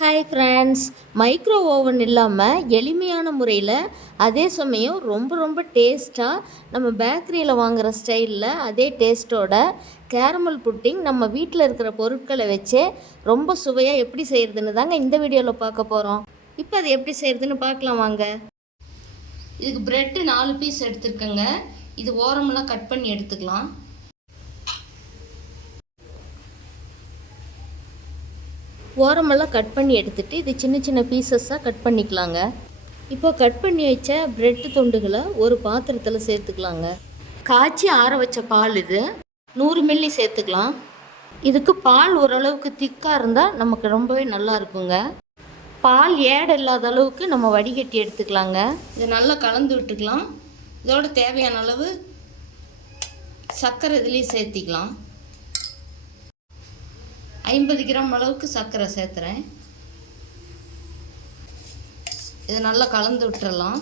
Hi friends, micro oven இல்லாமல் எளிமையான முறையில் அதே சமயம் ரொம்ப ரொம்ப டேஸ்ட்டாக நம்ம பேக்கரியில் வாங்குகிற ஸ்டைலில் அதே டேஸ்ட்டோட கேரமல் புட்டிங் நம்ம வீட்டில் இருக்கிற பொருட்களை வச்சே ரொம்ப சுவையாக எப்படி செய்கிறதுன்னு தாங்க இந்த வீடியோவில் பார்க்க போகிறோம். இப்போ அது எப்படி செய்கிறதுன்னு பார்க்கலாம் வாங்க. இதுக்கு ப்ரெட்டு 4 பீஸ் எடுத்துருக்கேங்க. இது ஓரமெல்லாம் கட் பண்ணி எடுத்துக்கலாம். ஓரமெல்லாம் கட் பண்ணி எடுத்துகிட்டு இது சின்ன சின்ன பீசஸாக கட் பண்ணிக்கலாங்க. இப்போ கட் பண்ணி வச்ச ப்ரெட்டு துண்டுகளை ஒரு பாத்திரத்தில் சேர்த்துக்கலாங்க. காய்ச்சி ஆற வச்ச பால் இது 100 மில்லி சேர்த்துக்கலாம். இதுக்கு பால் ஓரளவுக்கு திக்காக இருந்தால் நமக்கு ரொம்பவே நல்லா இருக்குங்க. பால் ஏடு இல்லாத அளவுக்கு நம்ம வடிகட்டி எடுத்துக்கலாங்க. இதை நல்லா கலந்து விட்டுக்கலாம். இதோட தேவையான அளவு சர்க்கரை இதுலேயும் சேர்த்திக்கலாம். 50 கிராம் அளவுக்கு சர்க்கரை சேர்த்துறேன். இதை நல்லா கலந்து விட்டுறலாம்.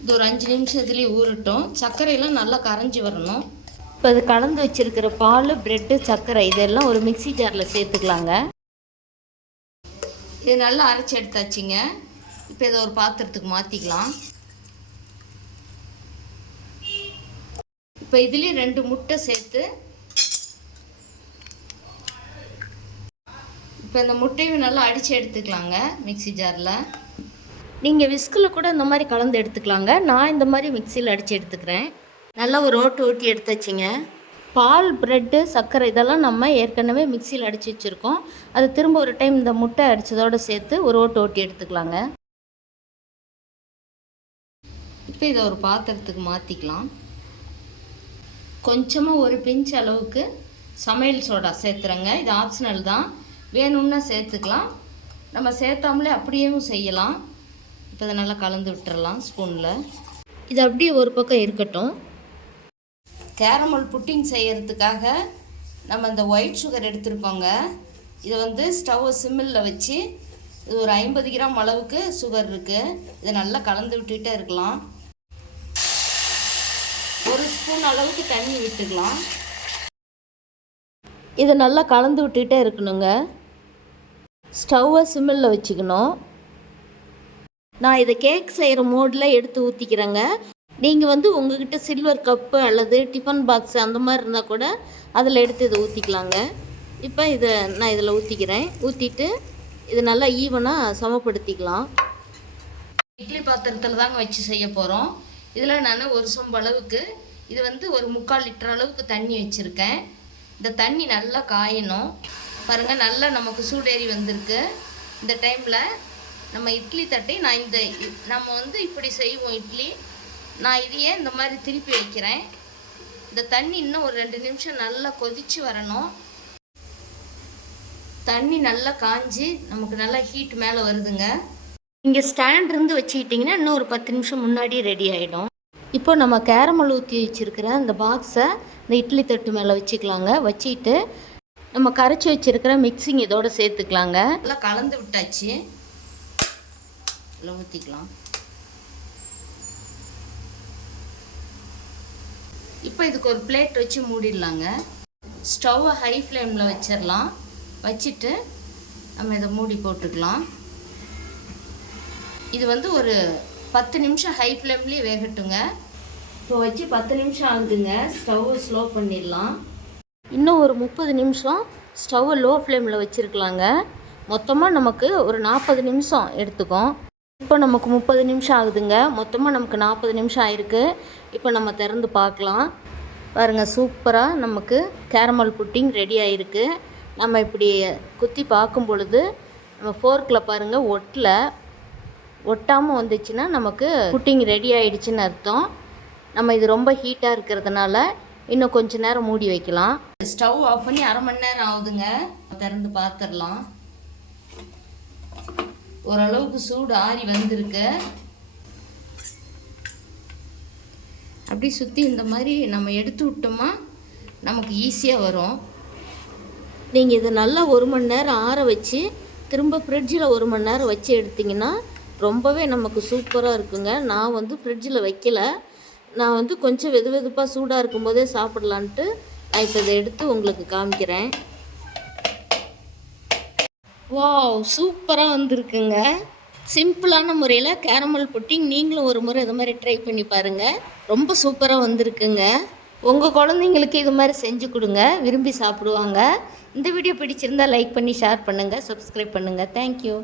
இது ஒரு 5 நிமிஷத்துலேயே ஊறட்டும். சர்க்கரையெல்லாம் நல்லா கரைஞ்சி வரணும். இப்போ இது கலந்து வச்சுருக்கிற பால், ப்ரெட்டு, சர்க்கரை இதெல்லாம் ஒரு மிக்ஸி ஜாரில் சேர்த்துக்கலாங்க. இது நல்லா அரைச்சி எடுத்தாச்சுங்க. இப்போ இதை ஒரு பாத்திரத்துக்கு மாற்றிக்கலாம். இப்போ இதுலேயே 2 முட்டை சேர்த்து இப்போ இந்த முட்டையும் நல்லா அடித்து எடுத்துக்கலாங்க மிக்ஸி ஜாரில். நீங்கள் விஸ்கில் கூட இந்த மாதிரி கலந்து எடுத்துக்கலாங்க. நான் இந்த மாதிரி மிக்சியில் அடித்து எடுத்துக்கிறேன். நல்லா ஒரு ஓட்டி எடுத்துச்சிங்க. பால், ப்ரெட்டு, சர்க்கரை இதெல்லாம் நம்ம ஏற்கனவே மிக்சியில் அடித்து வச்சுருக்கோம். அது திரும்ப ஒரு டைம் இந்த முட்டை அடித்ததோடு சேர்த்து ஒரு ஓட்டி எடுத்துக்கலாங்க. இப்போ இதை ஒரு பாத்திரத்துக்கு மாற்றிக்கலாம். கொஞ்சமாக ஒரு பிஞ்ச் அளவுக்கு சமையல் சோடா சேர்த்துறேங்க. இது ஆப்ஷனல் தான், வேணும்னா சேர்த்துக்கலாம். நம்ம சேர்த்தாமலே அப்படியேவும் செய்யலாம். இப்போ இதை நல்லா கலந்து விட்டுறலாம் ஸ்பூனில். இது அப்படியே ஒரு பக்கம் இருக்கட்டும். கேரமல் புட்டிங் செய்கிறதுக்காக நம்ம இந்த ஒயிட் சுகர் எடுத்துருக்கோங்க. இதை ஸ்டவ்வை சிம்மில் வச்சு இது ஒரு 50 கிராம் அளவுக்கு சுகர் இருக்குது. இதை நல்லா கலந்து விட்டுகிட்டே இருக்கலாம். 1 ஸ்பூன் அளவுக்கு தண்ணி விட்டுக்கலாம். இதை நல்லா கலந்து விட்டுகிட்டே இருக்கணுங்க. ஸ்டவ்வை சிம்மில் வச்சுக்கணும். நான் இதை கேக் செய்கிற மோடில் எடுத்து ஊற்றிக்கிறேங்க. நீங்கள் உங்கள்கிட்ட சில்வர் கப்பு அல்லது டிஃபன் பாக்ஸ் அந்த மாதிரி இருந்தால் கூட அதில் எடுத்து இதை ஊற்றிக்கலாங்க. இப்போ இதை நான் இதில் ஊற்றிக்கிறேன். ஊற்றிட்டு இதை நல்லா ஈவனாக சமப்படுத்திக்கலாம். இட்லி பாத்திரத்தில் தாங்க வச்சு செய்ய போகிறோம். இதில் நான் 1 சொம்பு அளவுக்கு இது ஒரு 3/4 லிட்டர் அளவுக்கு தண்ணி வச்சுருக்கேன். இந்த தண்ணி நல்லா காயணும். பாருங்கள், நல்லா நமக்கு சூடேறி வந்திருக்கு. இந்த டைமில் நம்ம இட்லி தட்டை நம்ம இப்படி செய்வோம் இட்லி. நான் இதையே இந்த மாதிரி திருப்பி வைக்கிறேன். இந்த தண்ணி இன்னும் ஒரு 2 நிமிஷம் நல்லா கொதித்து வரணும். தண்ணி நல்லா காஞ்சி நமக்கு நல்லா ஹீட் மேலே வருதுங்க. இங்கே ஸ்டாண்ட் இருந்து வச்சுக்கிட்டிங்கன்னா இன்னும் ஒரு 10 நிமிஷம் முன்னாடியே ரெடி ஆகிடும். இப்போ நம்ம கேரமல் ஊற்றி வச்சுருக்கிற அந்த பாக்ஸை இந்த இட்லி தட்டு மேலே வச்சுக்கலாங்க. வச்சுக்கிட்டு நம்ம கரைச்சி வச்சுருக்கிற மிக்சிங் இதோடு சேர்த்துக்கலாங்க. நல்லா கலந்து விட்டாச்சு. இதில் ஊற்றிக்கலாம். இப்போ இதுக்கு ஒரு பிளேட் வச்சு மூடிடலாங்க. ஸ்டவ்வை ஹை ஃப்ளேமில் வச்சிடலாம். வச்சுட்டு நம்ம இதை மூடி போட்டுக்கலாம். இது ஒரு 10 நிமிஷம் ஹை ஃப்ளேம்லேயே வேகட்டுங்க. இப்போ வச்சு 10 நிமிஷம் ஆகுதுங்க. ஸ்டவ்வை ஸ்லோ பண்ணிடலாம். இன்னும் ஒரு 30 நிமிஷம் ஸ்டவ்வை லோ ஃப்ளேமில் வச்சுருக்கலாங்க. மொத்தமாக நமக்கு ஒரு 40 நிமிஷம் எடுத்துக்கும். இப்போ நமக்கு 30 நிமிஷம் ஆகுதுங்க. மொத்தமாக நமக்கு 40 நிமிஷம் ஆயிருக்கு. இப்போ நம்ம திறந்து பார்க்கலாம். பாருங்கள், சூப்பராக நமக்கு கேரமல் புட்டிங் ரெடி ஆகிருக்கு. நம்ம இப்படி குத்தி பார்க்கும் பொழுது நம்ம ஃபோர்க்கில் பாருங்கள் ஒட்டாமல் வந்துச்சுன்னா நமக்கு புட்டிங் ரெடி ஆகிடுச்சின்னு அர்த்தம். நம்ம இது ரொம்ப ஹீட்டாக இருக்கிறதுனால இன்னும் கொஞ்சம் நேரம் மூடி வைக்கலாம். ஸ்டவ் ஆஃப் பண்ணி 1/2 மணி நேரம் ஆகுதுங்க. திறந்து பார்த்துடலாம். ஓரளவுக்கு சூடு ஆறி வந்திருக்கு. அப்படி சுற்றி இந்த மாதிரி நம்ம எடுத்து விட்டோமா நமக்கு ஈஸியாக வரும். நீங்கள் இதை நல்லா 1 மணி நேரம் ஆற வச்சு திரும்ப ஃப்ரிட்ஜில் 1 மணி நேரம் வச்சு எடுத்திங்கன்னா ரொம்பவே நமக்கு சூப்பராக இருக்குங்க. நான் ஃப்ரிட்ஜில் வைக்கல. நான் கொஞ்சம் வெது வெதுப்பாக சூடாக இருக்கும்போதே சாப்பிட்லான்ட்டு நான் இப்போ இதை எடுத்து உங்களுக்கு காமிக்கிறேன். வாவ், சூப்பராக வந்திருக்குங்க. சிம்பிளான முறையில் கேரமல் புட்டிங் நீங்களும் ஒரு முறை இது மாதிரி ட்ரை பண்ணி பாருங்கள். ரொம்ப சூப்பராக வந்திருக்குங்க. உங்கள் குழந்தைங்களுக்கு இது மாதிரி செஞ்சு கொடுங்க, விரும்பி சாப்பிடுவாங்க. இந்த வீடியோ பிடிச்சிருந்தால் லைக் பண்ணி ஷேர் பண்ணுங்கள், சப்ஸ்கிரைப் பண்ணுங்கள். தேங்க்யூ.